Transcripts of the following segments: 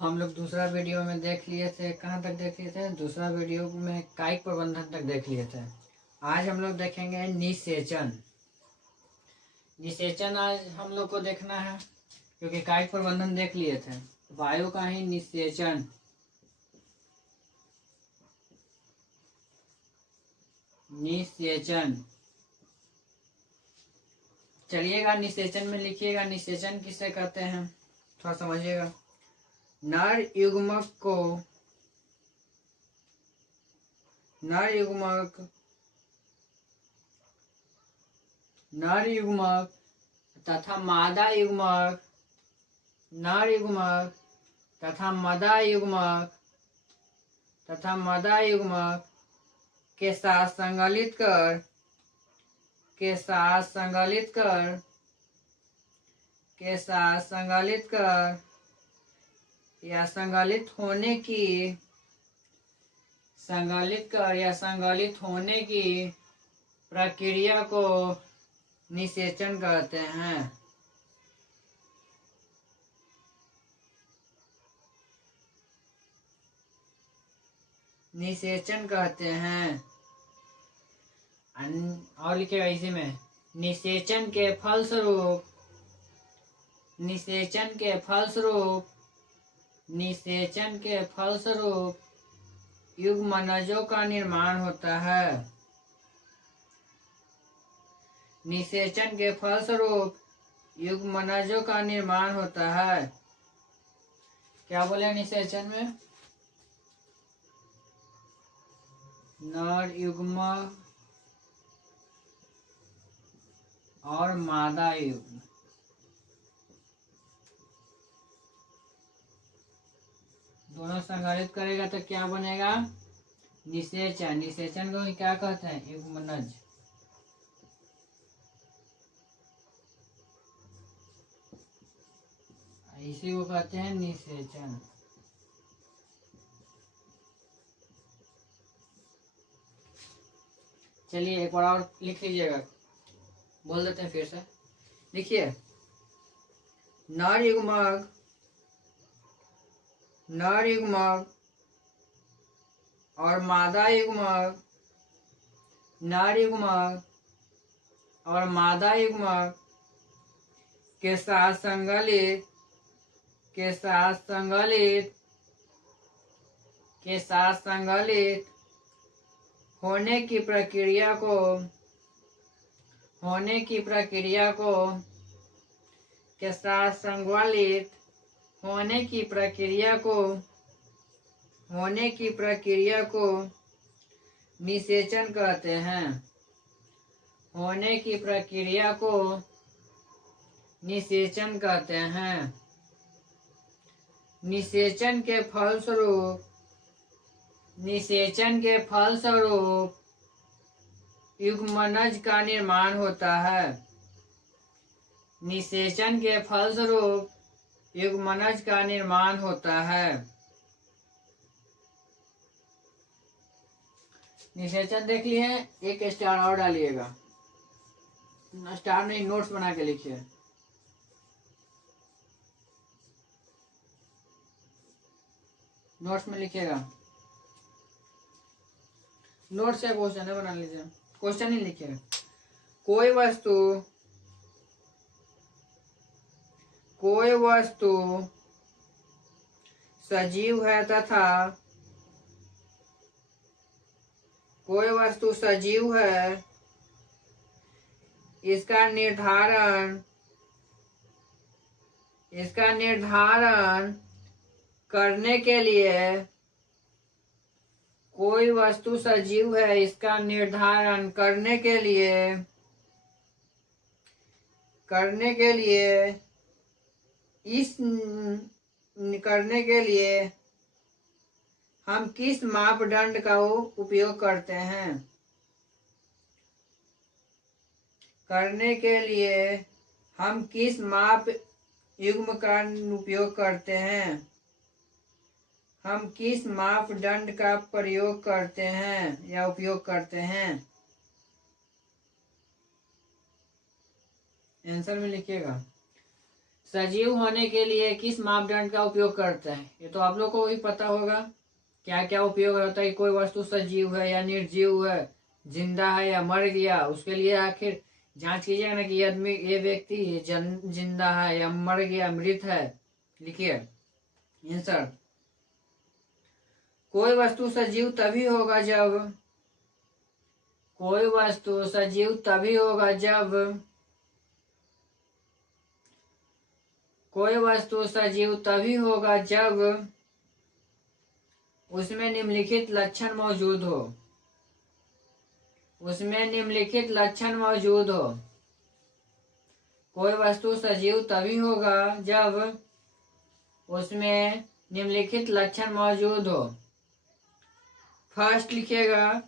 हम लोग दूसरा वीडियो में देख लिए थे, कहाँ तक देख लिए थे, दूसरा वीडियो में कायिक प्रबंधन तक देख लिए थे। आज हम लोग देखेंगे निषेचन। निषेचन आज हम लोग को देखना है, क्योंकि कायिक प्रबंधन देख लिए थे। वायु का ही निषेचन। निषेचन चलिएगा, निषेचन में लिखिएगा निषेचन किसे कहते हैं, थोड़ा समझिएगा। नर युग्मक तथा मादा युग्मक, नर युग्मक तथा मादा युग्मक के साथ संगलित कर या संगलित होने की प्रक्रिया को निषेचन कहते हैं। निषेचन कहते हैं। और लिखेगा इसी में, निषेचन के फलस्वरूप युग्मनजों का निर्माण होता है। निषेचन के फलस्वरूप युग्मनजों का निर्माण होता है। क्या बोले निषेचन में? नर युग्म और मादा युग्म दोनों संगठित करेगा तो क्या बनेगा? निषेचन। निषेचन को क्या कहते हैं? युग्मनज। इसी को कहते हैं निषेचन। चलिए एक बार और लिख लीजिएगा, बोल देते हैं फिर से। लिखिए, नर युग्मक और मादा युग्मक के साथ संगलित होने की प्रक्रिया को निषेचन कहते हैं। निषेचन के फलस्वरूप युग्मनज का निर्माण होता है। निषेचन देख लिए, एक स्टार और डालिएगा। स्टार नहीं, नोट्स बना के लिखिए। नोट्स में लिखिएगा। नोट्स या क्वेश्चन है बना लीजिए, क्वेश्चन ही लिखिएगा। कोई वस्तु सजीव है तथा इसका निर्धारण करने के लिए हम किस मापदंड का उपयोग करते हैं? हम किस माप युग्म का उपयोग करते हैं? हम किस मापदंड का प्रयोग करते हैं या उपयोग करते हैं? आंसर में लिखिएगा। सजीव होने के लिए किस मापदंड का उपयोग करते हैं? ये तो आप लोग को भी पता होगा क्या क्या उपयोग होता है। कोई वस्तु सजीव है या निर्जीव है, जिंदा है या मर गया, उसके लिए आखिर जांच कीजिएगा ना कि ये आदमी, ये व्यक्ति जिंदा है या मर गया, मृत है। लिखिए आंसर। कोई वस्तु सजीव तभी होगा जब, कोई वस्तु सजीव तभी होगा जब, कोई वस्तु सजीव तभी होगा जब उसमें निम्नलिखित लक्षण मौजूद हो, उसमें निम्नलिखित लक्षण मौजूद हो। कोई वस्तु सजीव तभी होगा जब उसमें निम्नलिखित लक्षण मौजूद हो। फर्स्ट लिखिएगा,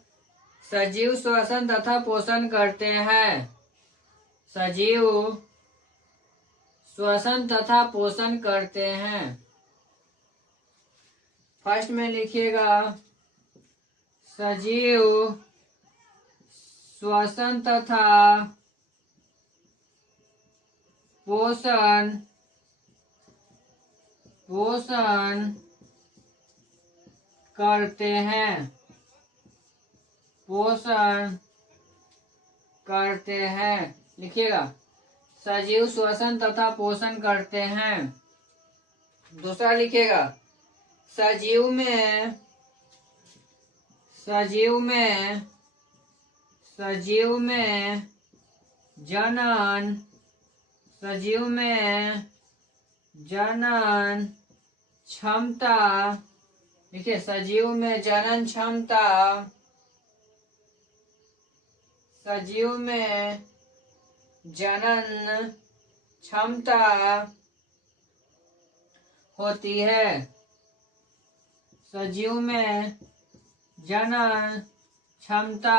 सजीव श्वसन तथा पोषण करते हैं। सजीव श्वसन तथा पोषण करते हैं। फर्स्ट में लिखिएगा, सजीव श्वसन तथा पोषण करते हैं, पोषण करते हैं। लिखिएगा, सजीव श्वसन तथा पोषण करते हैं। दूसरा लिखिएगा, सजीव में जनन, सजीव में जनन क्षमता, देखिए सजीव में जनन क्षमता, सजीव में जनन क्षमता होती है। सजीव में जनन क्षमता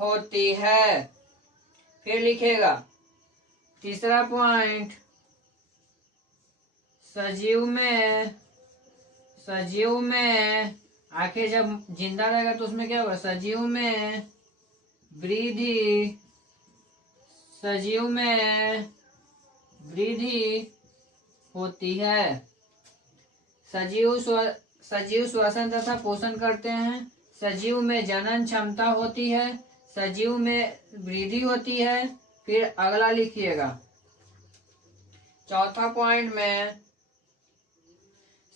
होती है। फिर लिखेगा तीसरा पॉइंट, सजीव में आखिर जब जिंदा रहेगा तो उसमें क्या होगा, सजीव में वृद्धि, सजीव में वृद्धि होती है। सजीव श्वसन तथा पोषण करते हैं, सजीव में जनन क्षमता होती है, सजीव में वृद्धि होती है। फिर अगला लिखिएगा, चौथा पॉइंट में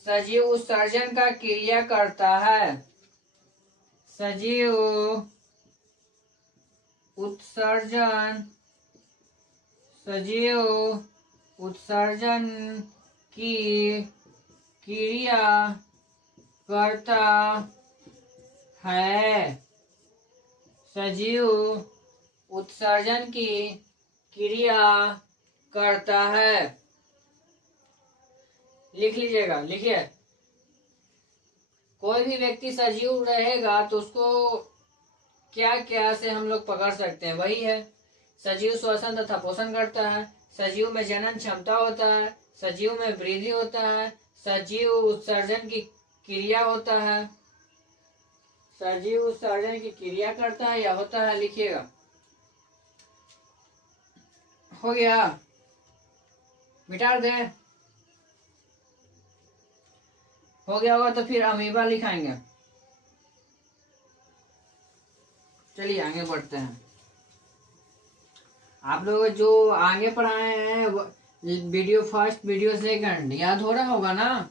सजीव उत्सर्जन का क्रिया करता है। सजीव उत्सर्जन की क्रिया करता है। सजीव उत्सर्जन की क्रिया करता है। लिख लीजिएगा, लिखिए, कोई भी व्यक्ति सजीव रहेगा तो उसको क्या क्या से हम लोग पकड़ सकते हैं, वही है सजीव श्वसन तथा पोषण करता है, सजीव में जनन क्षमता होता है, सजीव में वृद्धि होता है, सजीव उत्सर्जन की क्रिया होता है, सजीव उत्सर्जन की क्रिया करता है या होता है। लिखिएगा, हो गया, मिटा दे, हो गया होगा तो फिर अमीबा लिखाएंगे। चलिए आगे बढ़ते हैं। आप लोग जो आगे पढ़ाए हैं वीडियो फर्स्ट वीडियो सेकंड याद हो रहा होगा ना,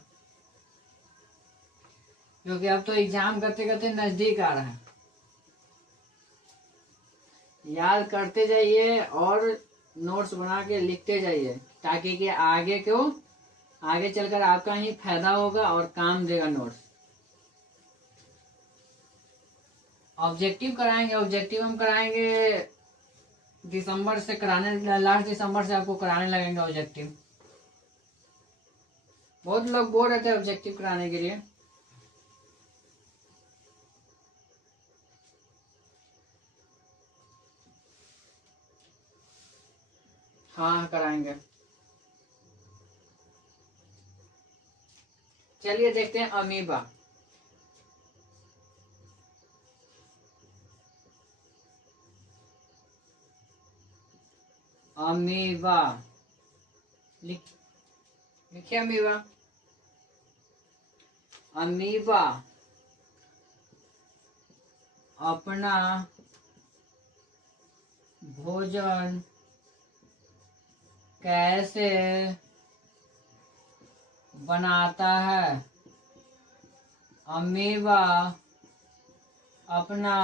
क्योंकि अब तो एग्जाम करते करते नजदीक आ रहा है। याद करते जाइए और नोट्स बना के लिखते जाइए, ताकि कि आगे चलकर आपका ही फायदा होगा और काम देगा नोट्स। ऑब्जेक्टिव कराएंगे, ऑब्जेक्टिव हम कराएंगे दिसंबर से, कराने लास्ट दिसंबर से आपको कराने लगेंगे ऑब्जेक्टिव। बहुत लोग बोल रहे थे ऑब्जेक्टिव कराने के लिए। हाँ कराएंगे। चलिए देखते हैं अमीबा। अमीबा लिखिए अमीबा। अमीबा अपना भोजन कैसे बनाता है? अमीबा अपना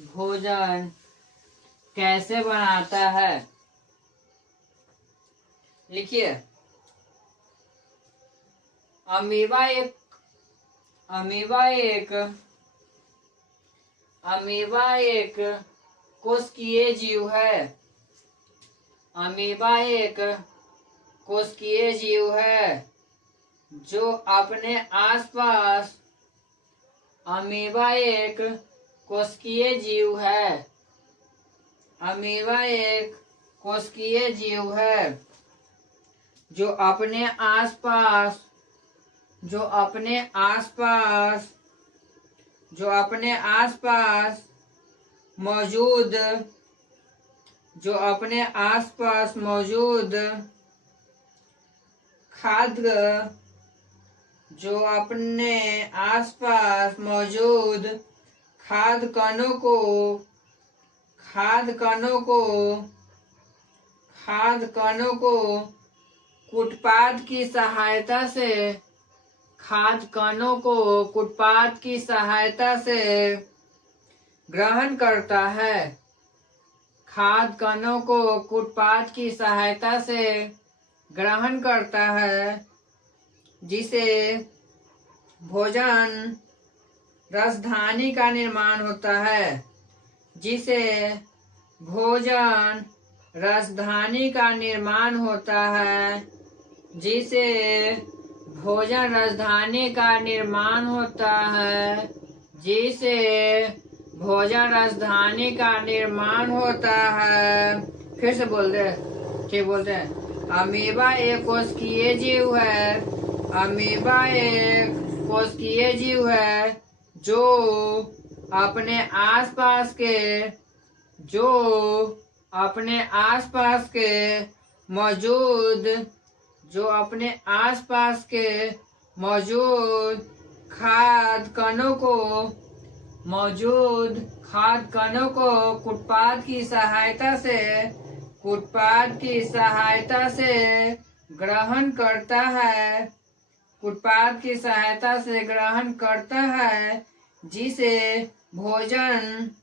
भोजन कैसे बनाता है? लिखिए। अमीबा एक कोशिकीय जीव है। अमीबा एक कोशिकीय जीव है जो अपने आसपास अमीबा एक कोशिकीय जीव है। अमीबा एक कोशिकीय जीव है जो अपने आसपास मौजूद खाद्य कणों को कुटपाद की सहायता से ग्रहण करता है। खाद्य कणों को कुटपाद की सहायता से ग्रहण करता है, जिसे भोजन राजधानी का निर्माण होता है। भोजन राजधानी का निर्माण होता है। फिर से बोल दे, ठीक बोलते हैं। अमीबा एक कोशिकीय जीव है। अमीबा एक कोशिकीय जीव है जो अपने आसपास के मौजूद खाद्य कणों को कुटपाद की सहायता से ग्रहण करता है, जिसे भोजन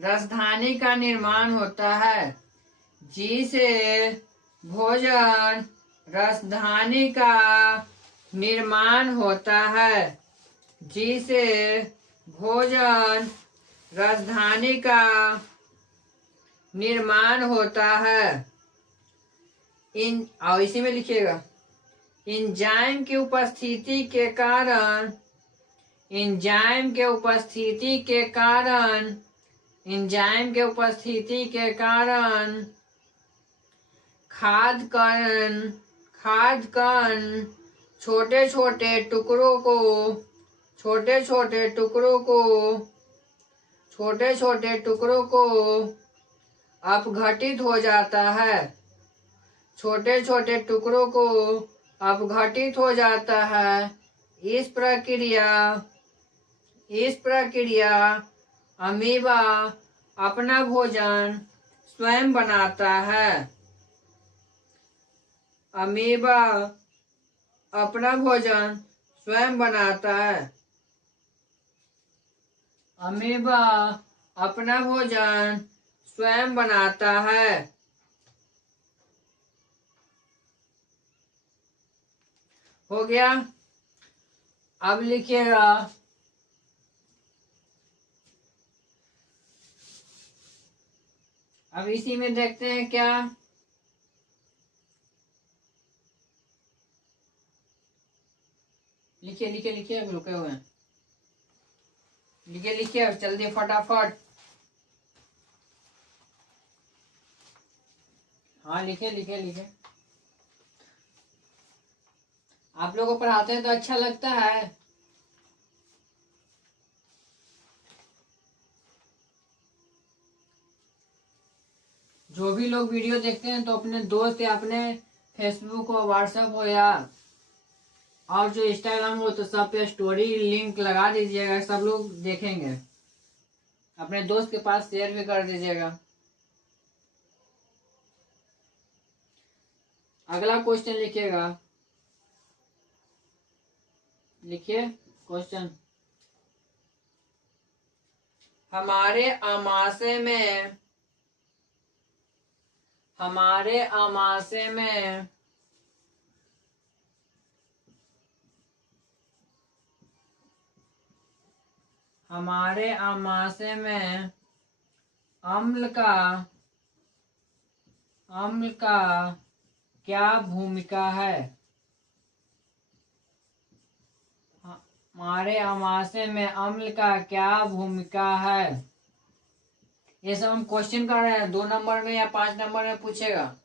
राजधानी का निर्माण होता है। और इसी में लिखिएगा। एंजाइम की उपस्थिति के कारण खाद्य कण छोटे छोटे टुकड़ों को अपघटित हो जाता है। इस प्रक्रिया अमीबा अपना भोजन स्वयं बनाता है। अमीबा अपना भोजन स्वयं बनाता है। हो गया। अब लिखिएगा। अब इसी में देखते हैं क्या। लिखिए अभी रुके हुए हैं। लिखिए जल्दी फटाफट। हाँ लिखिए। आप लोगों को पढ़ाते हैं तो अच्छा लगता है। जो भी लोग वीडियो देखते हैं तो अपने दोस्त या अपने फेसबुक हो, व्हाट्सएप हो या और जो इंस्टाग्राम हो तो सब पे स्टोरी लिंक लगा दीजिएगा, सब लोग देखेंगे। अपने दोस्त के पास शेयर भी कर दीजिएगा। अगला क्वेश्चन लिखिएगा, लिखिए क्वेश्चन। हमारे अमाशय में हमारे अमाशय में हमारे अमाशय में अम्ल का क्या भूमिका है? हमारे अमाशय में अम्ल का क्या भूमिका है? ये सब हम क्वेश्चन कर रहे हैं। 2 नंबर में या 5 नंबर में पूछेगा।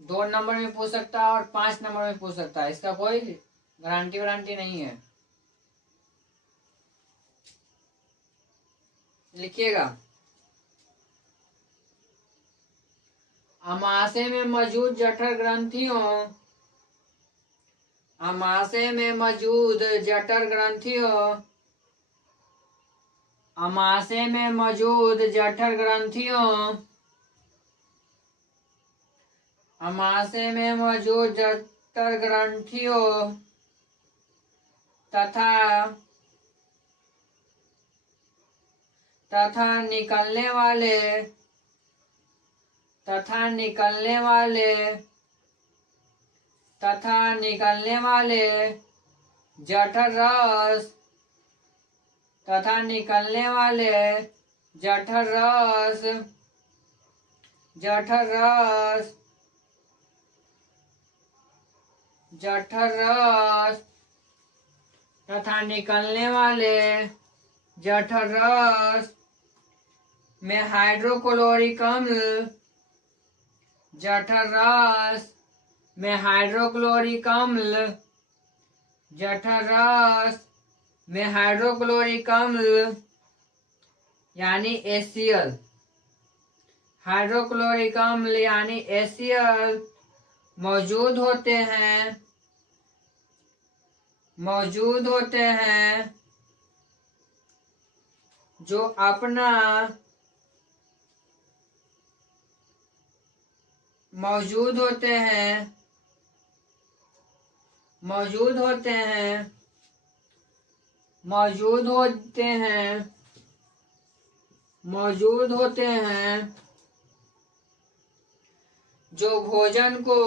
2 नंबर में पूछ सकता है और 5 नंबर में पूछ सकता है, इसका कोई गारंटी नहीं है। लिखिएगा, अमाशय में मौजूद जठर ग्रंथियों अमाशय में मौजूद जठर ग्रंथियों अमाशय में मौजूद जठर ग्रंथियों अमाशय में मौजूद जठर ग्रंथियों तथा निकलने वाले जठर रस तथा निकलने वाले जठर रस तथा निकलने वाले जठर रस में हाइड्रोक्लोरिक अम्ल जठर रस में हाइड्रोक्लोरिक अम्ल यानी HCl हाइड्रोक्लोरिक अम्ल यानी HCl मौजूद होते हैं जो अपना मौजूद होते हैं जो भोजन को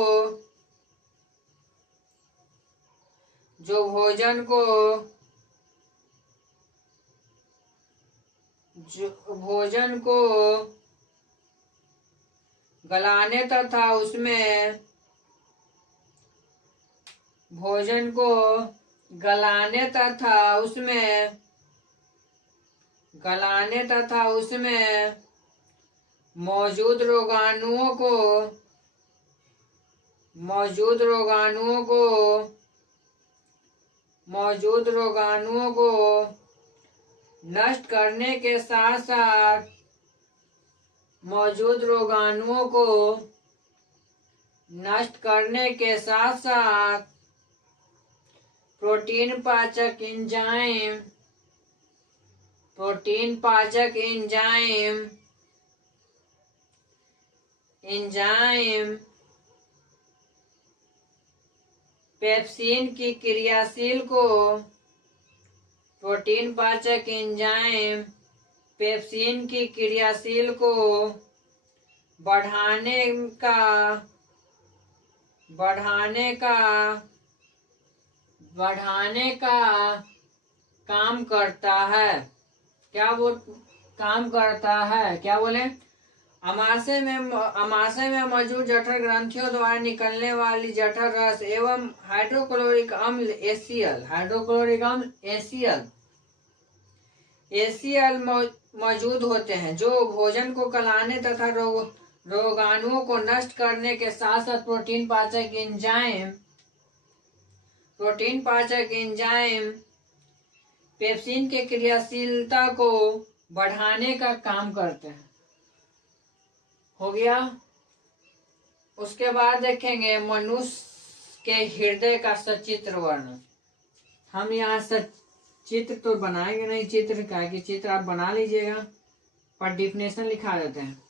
गलाने तथा उसमें मौजूद रोगाणुओं को नष्ट करने के साथ साथ प्रोटीन पाचक एंजाइम पेप्सिन की क्रियाशील को बढ़ाने का काम करता है। क्या वो काम करता है? क्या बोले? अमाशय में मौजूद जठर ग्रंथियों द्वारा निकलने वाली जठर रस एवं हाइड्रोक्लोरिक अम्ल HCl मौजूद होते हैं जो भोजन को गलाने तथा रोगाणुओं को नष्ट करने के साथ साथ प्रोटीन पाचक एंजाइम पेप्सिन के क्रियाशीलता को बढ़ाने का काम करते हैं। हो गया। उसके बाद देखेंगे मनुष्य के हृदय का सचित्र वर्णन। हम यहाँ चित्र तो बनाएंगे नहीं, चित्र का कि चित्र आप बना लीजिएगा, पर डिफिनेशन लिखा देते हैं।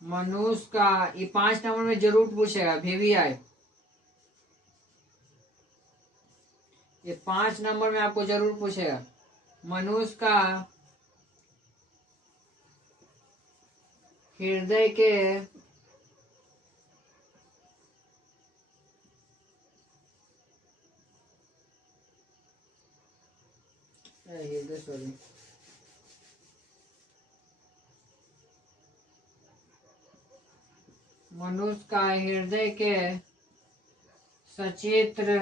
मनुष्य का ये 5 नंबर में जरूर पूछेगा VVI, ये 5 नंबर में आपको जरूर पूछेगा। मनुष्य का हृदय के सॉरी मनुष्य का हृदय के सचित्र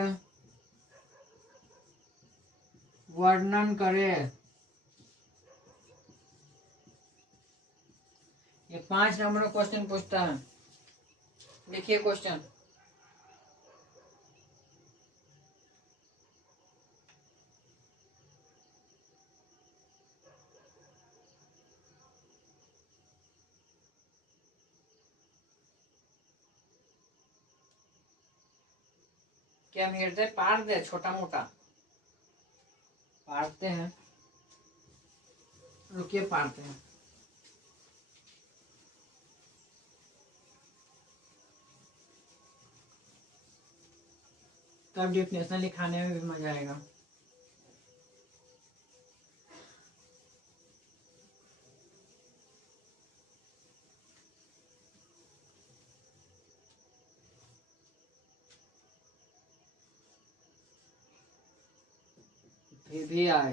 वर्णन करे। ये 5 नंबर का क्वेश्चन पूछता है। देखिए क्वेश्चन, क्या हम हृदय पार दे, छोटा मोटा पारते हैं, रुकिए पारते हैं। तब डिफिनेशन लिखाने में भी मजा आएगा। VVI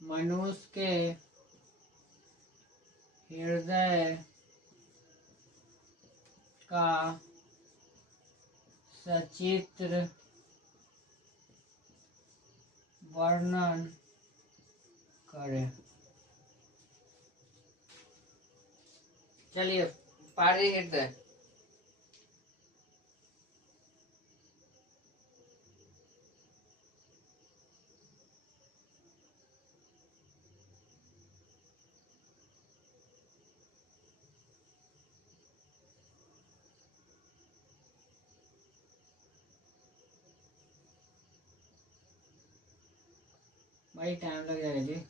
मनुष्य के हृदय का सचित्र वर्णन करें। चलिए पारे हृदय, भाई टाइम लग जाएगा जी।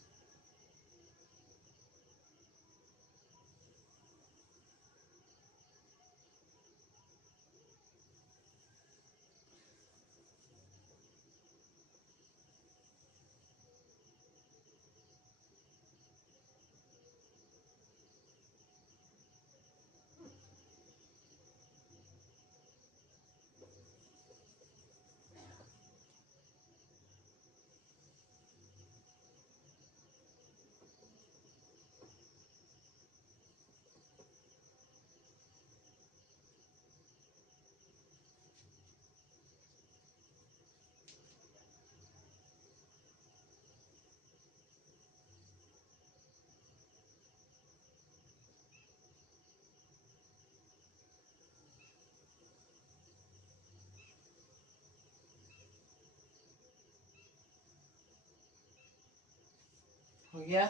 हो गया।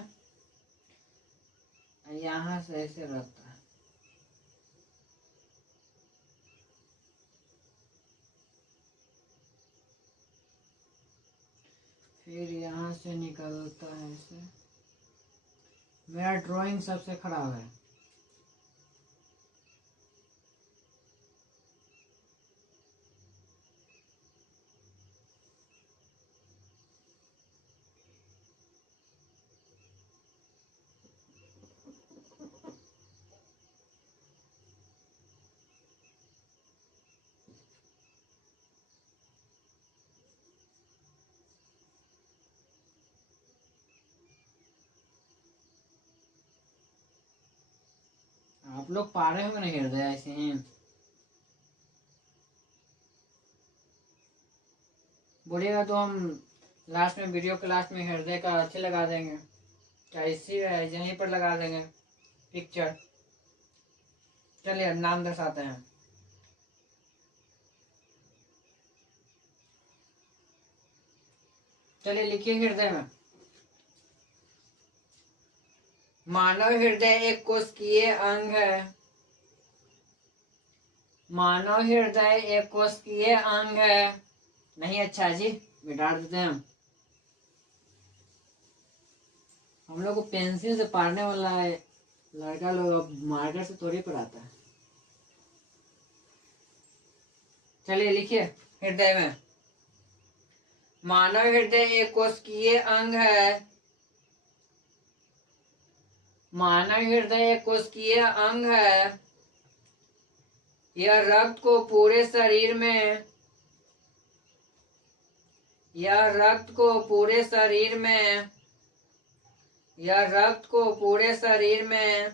यहाँ से ऐसे रहता है, फिर यहाँ से निकलता है ऐसे। मेरा ड्राइंग सबसे खराब है। आप लोग पा रहे हो ना हृदय ऐसे हैं। बोलिएगा तो हम लास्ट में, वीडियो के लास्ट में हृदय का अच्छे लगा देंगे, क्या इसी यहीं पर लगा देंगे पिक्चर। चलिए नाम दर्शाते हैं। चलिए लिखिए हृदय में। मानव हृदय एक कोशिकीय अंग है। मानव हृदय एक कोशिकीय अंग है। नहीं अच्छा जी, मिटा देते हैं हम लोग को पेंसिल से पढ़ने वाला है लड़का लोग, अब मार्कर से थोड़ी पढ़ाता है। चलिए लिखिए हृदय में। मानव हृदय एक कोशिकीय अंग है। मानव हृदय एक कोशिकीय अंग है। यह रक्त को पूरे शरीर में यह रक्त को पूरे शरीर में यह रक्त को पूरे शरीर में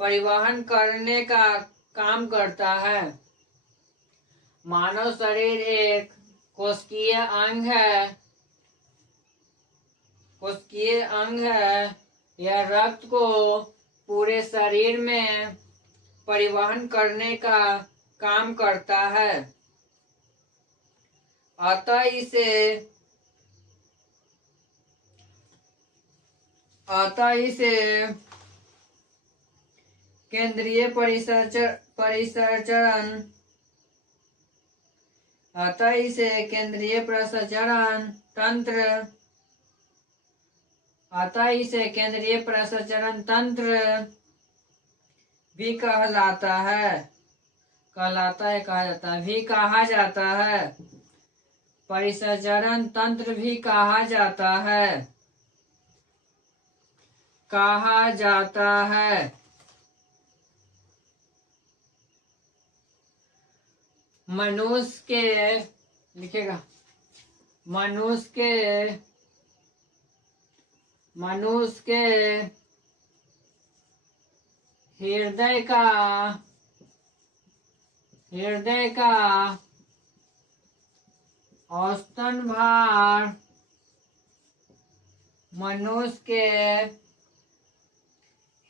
परिवहन करने का काम करता है। मानव शरीर एक कोशिकीय अंग है। कोशिकीय अंग है। यह रक्त को पूरे शरीर में परिवहन करने का काम करता है। अतः इसे केंद्रीय परिसंचरण तंत्र भी कहा जाता है। परिसंचरण तंत्र भी कहा जाता है। मनुष्य के लिखेगा। मनुष्य के हृदय का औसतन भार मनुष्य के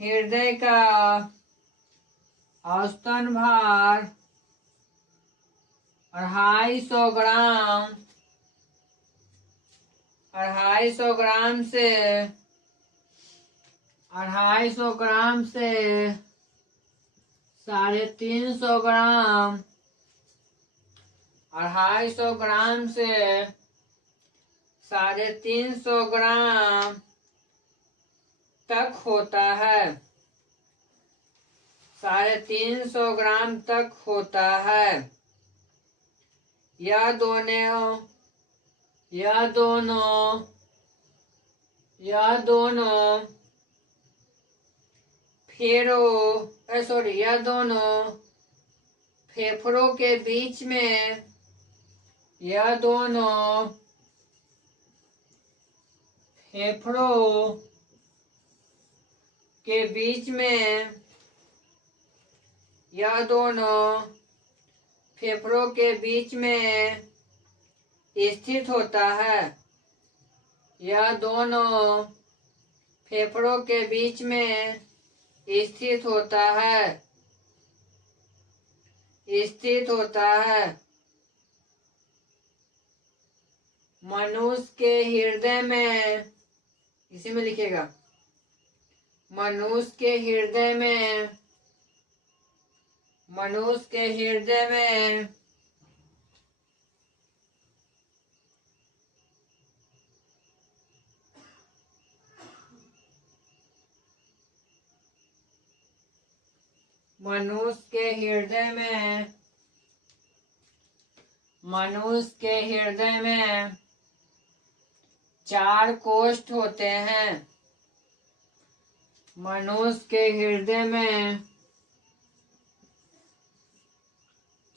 हृदय का औसतन भार 250 ग्राम से 350 ग्राम 250 ग्राम से 350 ग्राम तक होता है। 350 ग्राम तक होता है। यह दोनों फेफड़ों के बीच में स्थित होता है। यह दोनों फेफड़ों के बीच में स्थित होता है। मनुष्य के हृदय में, इसी में लिखेगा, मनुष्य के हृदय में मनुष्य के हृदय में 4 कोष्ठ होते हैं। मनुष्य के हृदय में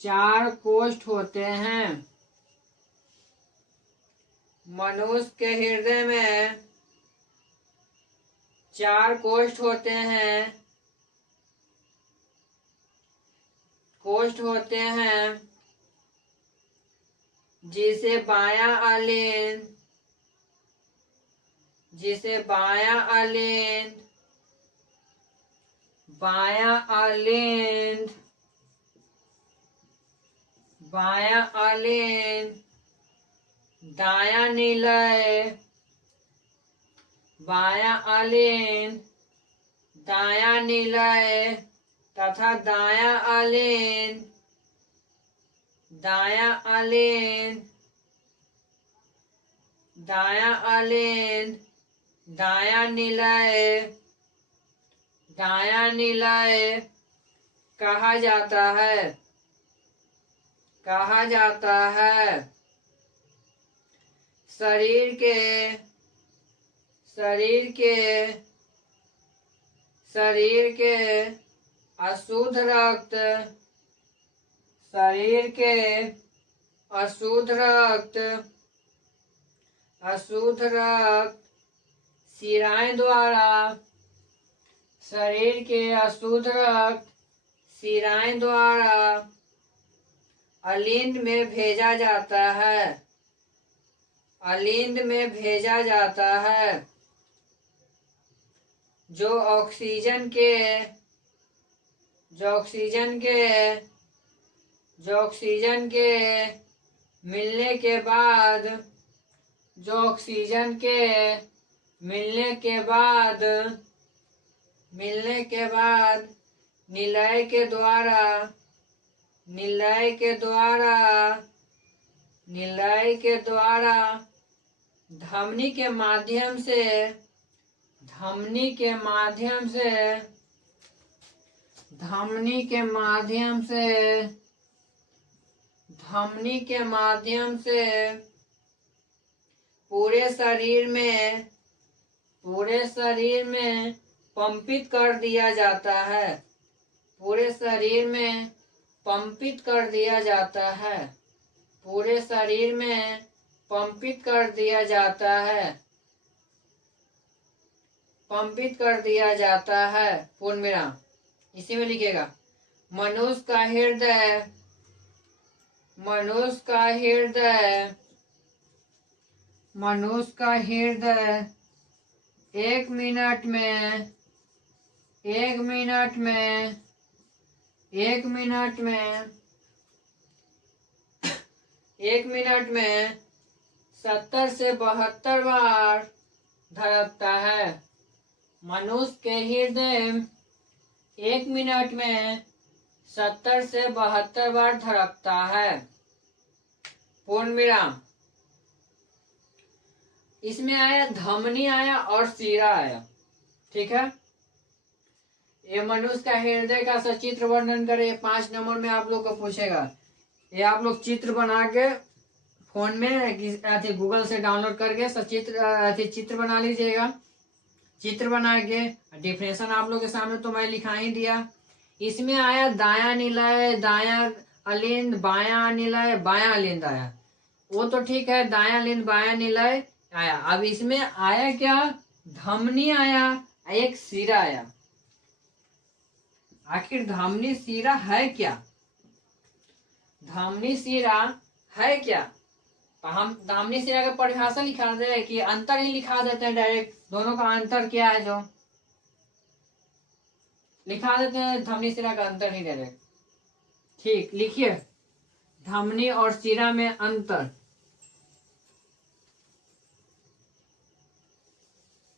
4 कोष्ठ होते हैं। मनुष्य के हृदय में 4 कोष्ठ होते हैं, जिसे बायां दायां निलय, बायां अलिंद, दायां निलय तथा दायां अलिंद, दायां अलिंद, दायां अलिंद, दायां निलय, दायां निलय कहा जाता है, कहा जाता है। शरीर के अशुद्ध रक्त, शरीर के अशुद्ध रक्त, शिराएं द्वारा, शरीर के अशुद्ध रक्त शिराएं द्वारा अलिंद में भेजा जाता है, अलिंद में भेजा जाता है। जो ऑक्सीजन के मिलने के बाद, जो ऑक्सीजन के मिलने के बाद निलय के द्वारा धमनी के माध्यम से पूरे शरीर में पंपित कर दिया जाता है, पूरे शरीर में पंपित कर दिया जाता है, पूरे शरीर में पंपित कर दिया जाता है, पंपित कर दिया जाता है। पूर्ण विराम। इसी में लिखेगा मनुष्य का हृदय, मनुष्य का हृदय 1 मिनट में 70 से 72 बार धड़कता है। मनुष्य के हृदय 1 मिनट में 70 से 72 बार धड़कता है। पूर्ण विराम। इसमें आया धमनी आया और शिरा आया, ठीक है। ये मनुष्य का हृदय का सचित्र वर्णन करे, 5 नंबर में आप लोग को पूछेगा। ये आप लोग चित्र बना के फोन में गूगल से डाउनलोड करके सचित्र चित्र बना लीजिएगा। चित्र बना के डिफिनेशन आप लोग के सामने तो मैं लिखा ही दिया। इसमें आया दायां निलय, दायां अलिंद, बायां निलय, बायां अलिंद आया, वो तो ठीक है। दायां अलिंद बायां निलय आया। अब इसमें आया क्या? धमनी आया, एक शिरा आया। आखिर धमनी शिरा है क्या? धमनी शिरा है क्या? तो हम धमनी शिरा का परिभाषा लिखा दे कि अंतर ही लिखा देते हैं डायरेक्ट। दोनों का अंतर क्या है जो लिखा देते हैं, धमनी शिरा का अंतर ही डायरेक्ट। ठीक, लिखिए धमनी और शिरा में अंतर।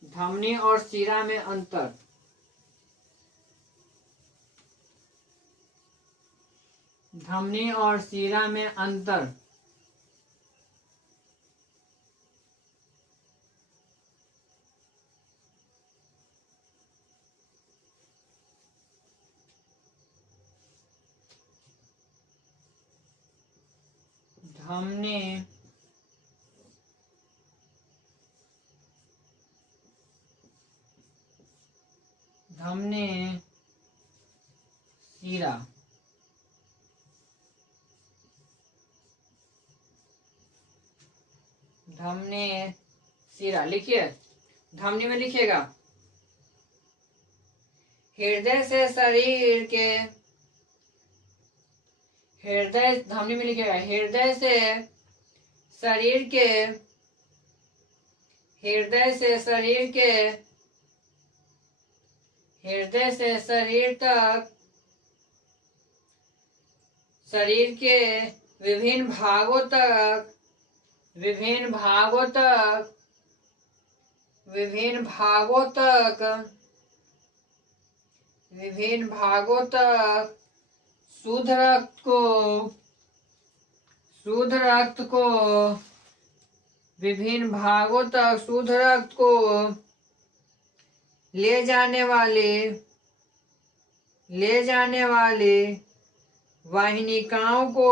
धमनी और शिरा में अंतर। धमनी और शिरा में अंतर। धमनी शिरा। धमनी शिरा लिखिए। धमनी में लिखिएगा हृदय से शरीर के, हृदय धमनी में लिखिएगा हृदय से शरीर के, हृदय से शरीर के, हृदय से शरीर तक शरीर के विभिन्न भागों तक, विभिन्न भागों तक विभिन्न भागों तक विभिन्न भागों तक शुद्ध रक्त को विभिन्न भागों तक शुद्ध रक्त को ले जाने वाले वाहिनिकाओं को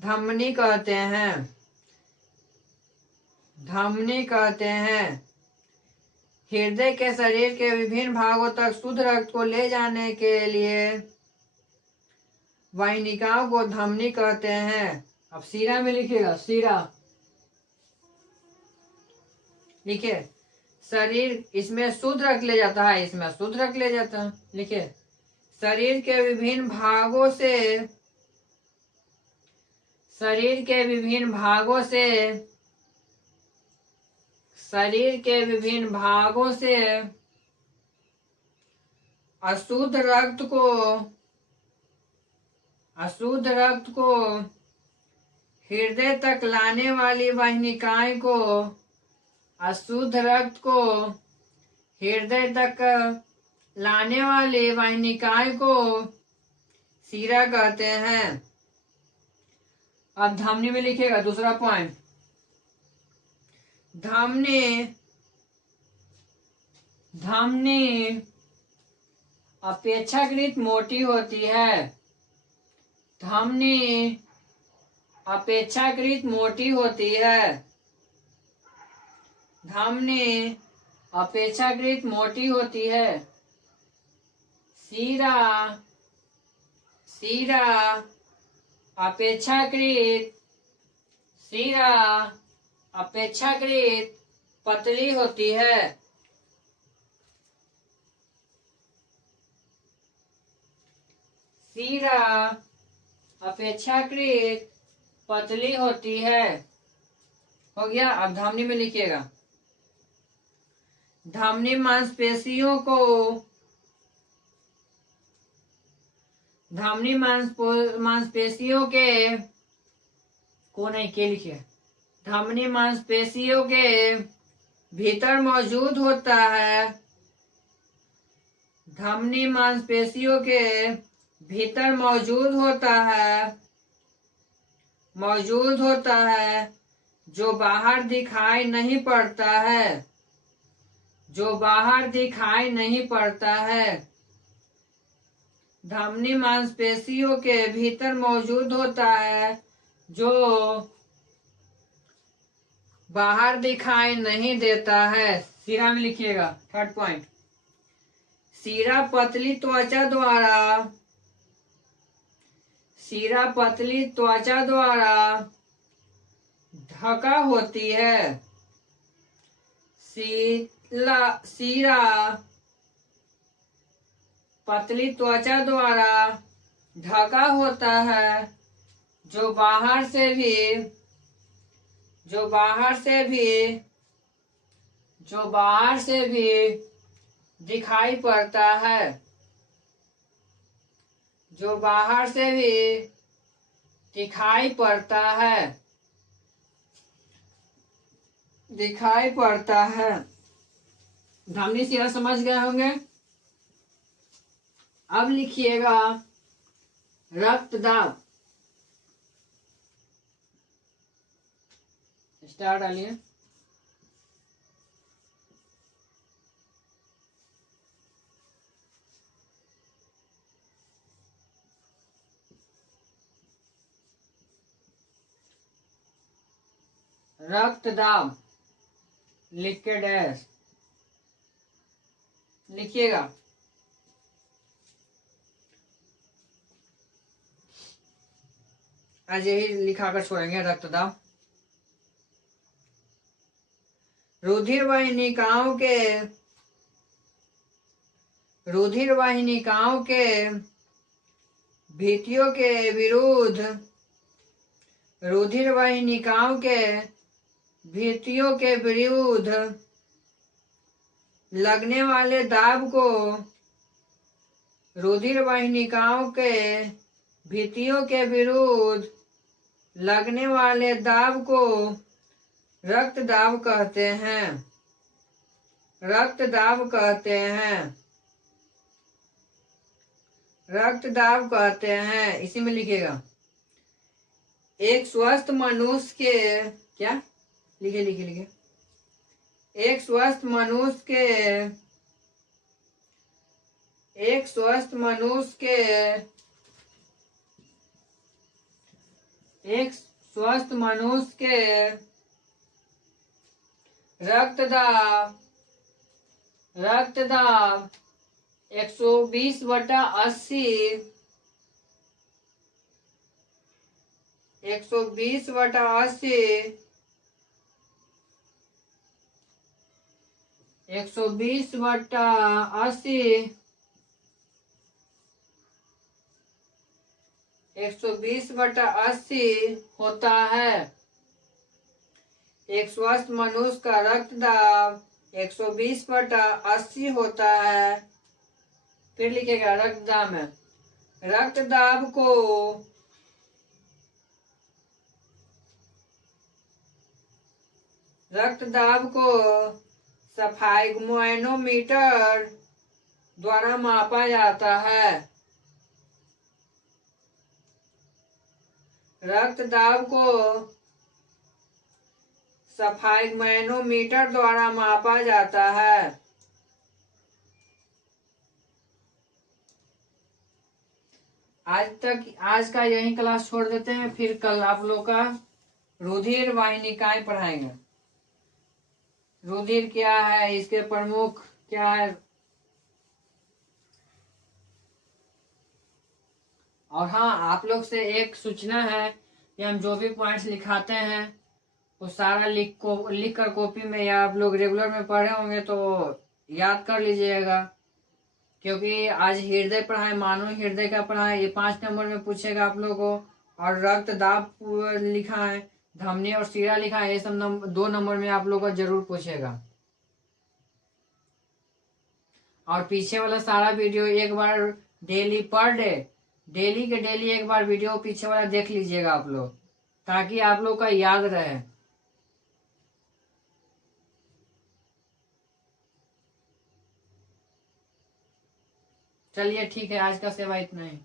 धमनी कहते हैं। हृदय के शरीर के विभिन्न भागों तक शुद्ध रक्त को ले जाने के लिए वाहिनिकाओं को धमनी कहते हैं। अब सीरा में लिखिएगा, सीरा लिखिए। शरीर इसमें शुद्ध रक्त ले जाता है, इसमें शुद्ध रक्त ले जाता है। लिखिए, शरीर के विभिन्न भागों से अशुद्ध रक्त को हृदय तक लाने वाली वाहिनिकाएं को सीरा कहते हैं। अब धमनी में लिखिएगा दूसरा पॉइंट। धमनी अपेक्षाकृत मोटी होती है। सीरा अपेक्षाकृत पतली होती है। हो गया। अब धमनी में लिखिएगा। धमनी मांसपेशियों के भीतर मौजूद होता है। जो बाहर दिखाई नहीं पड़ता है। धमनी मांसपेशियों के भीतर मौजूद होता है, जो बाहर दिखाई नहीं देता है। सीरा में लिखिएगा, थर्ड पॉइंट। सीरा पतली त्वचा द्वारा ढका होती है। सीरा पतली त्वचा द्वारा ढका होता है, जो बाहर से भी दिखाई पड़ता है। धमनी सीरा समझ गए होंगे। अब लिखिएगा रक्तदाब। स्टार डालिए। रक्तदाब लिख के डैश लिखिएगा। आज यही लिखाकर छोड़ेंगे। रक्तदाब रुधिर वाहिनिकाओं के भित्तियों के विरुद्ध लगने वाले दाब को रुधिर वाहिनिकाओं के भित्तियों के विरुद्ध लगने वाले दाब को रक्त दाब कहते हैं। रक्त दाब कहते हैं। रक्त दाब कहते हैं। इसी में लिखेगा। एक स्वस्थ मनुष्य के क्या लिखे लिखे लिखे एक स्वस्थ मनुष्य के एक स्वस्थ मनुष्य के एक स्वस्थ मनुष्य के रक्तदाब 120/80 120/80 120/80 120/80 होता है। एक स्वस्थ मनुष्य का रक्तदाब 120/80 होता है। फिर लिखेगा रक्तदाब में रक्तदाब को स्फाइग्मोनोमीटर द्वारा मापा जाता है। रक्तदाब को स्फाइग्मोनोमीटर द्वारा मापा जाता है। आज का यही क्लास छोड़ देते हैं। फिर कल आप लोग का रुधिर वाहिनिकाएं पढ़ाएंगे। रुधिर क्या है, इसके प्रमुख क्या है, और हाँ आप लोग से एक सूचना है कि हम जो भी पॉइंट्स लिखाते हैं वो सारा लिख कर कॉपी में, या आप लोग रेगुलर में पढ़े होंगे तो याद कर लीजिएगा। क्योंकि आज हृदय पढ़ाए, मानव हृदय का पढ़ाए, ये 5 नंबर में पूछेगा आप लोगों को। और रक्तदाब लिखा है, धमनी और सीरा लिखा है, ये सब 2 नंबर में आप लोगों को जरूर पूछेगा। और पीछे वाला सारा वीडियो एक बार डेली पर डे डेली के डेली एक बार वीडियो पीछे वाला देख लीजिएगा आप लोग, ताकि आप लोग का याद रहे। चलिए ठीक है, आज का सेवा इतना ही।